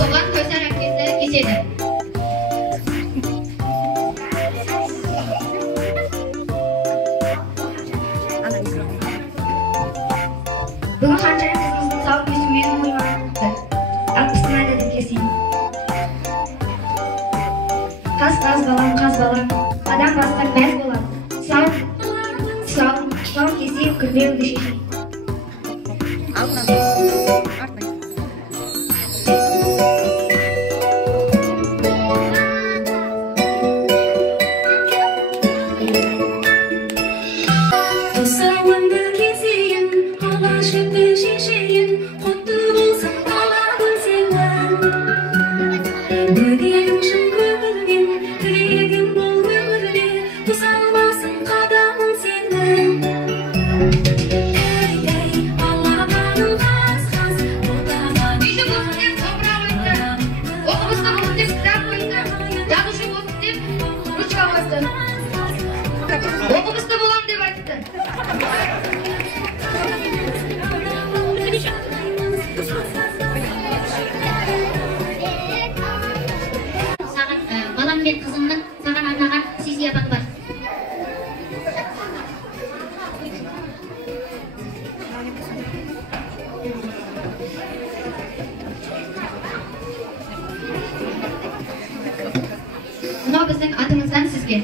Soğan köser herkese geçedi. Bugün hançer kızımızın sağlık yüzü benim uyumaktı. Altısına dedim keseyim. Kaz balam. Adam bastak bez bolam. Sağ keseyim kırmaya düşeyim. Okumuşta bulam deb aytdi. Balam ben kızımның саған арнаған сезgi апаты бар. Мынау біздің атымыздан сізге.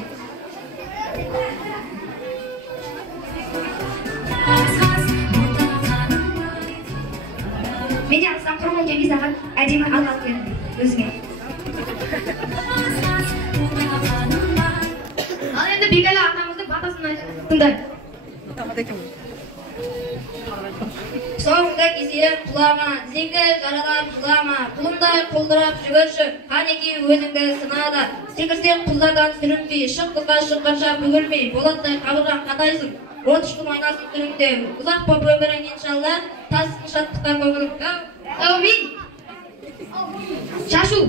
Мен де алсам құрмын және саған әдемі алғалы келдім өзіңе. Ал енді Бекәлі атамыздың батасын тыңдай. Соңында кезеріп құлама, тізеңді жаралап жылама, құлындай құлдырап жүгірші, қанеке өзіңді сынада. Секірсең құлдардан сүрінбей, шық қызға шыққанша бүгілмей, болаттай қабырған қатайсың. От ұшқын ойнасын түріңде, ұзақ боп өмірің иншалла, тасын шаттықтан көңілің. Әумин! Шашу!